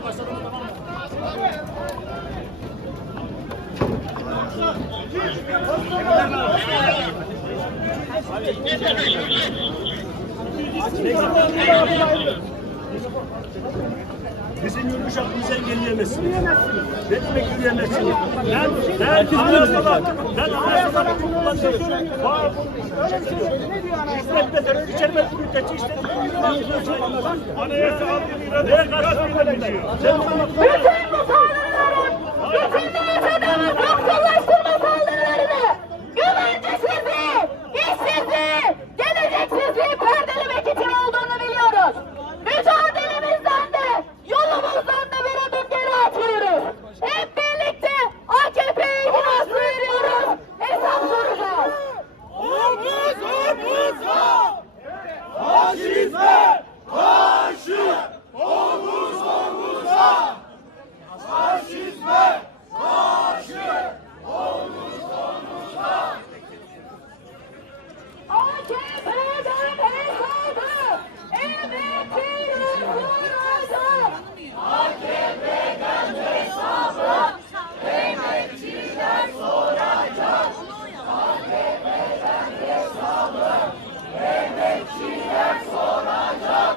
maça başladım tamam mı? Abi, Bizim yürüyüş hakkımızı engelleyemezsiniz. Yürüyemezsiniz. Ne demek yürüyemezsiniz? Ben, ben anayasalar, ben anayasalar kullanıyorum. Var Hizmette terör içermez müddetçe işte. Anayasa adlı irade. Ne kadar Sen bana kullanıyorsun. Islam!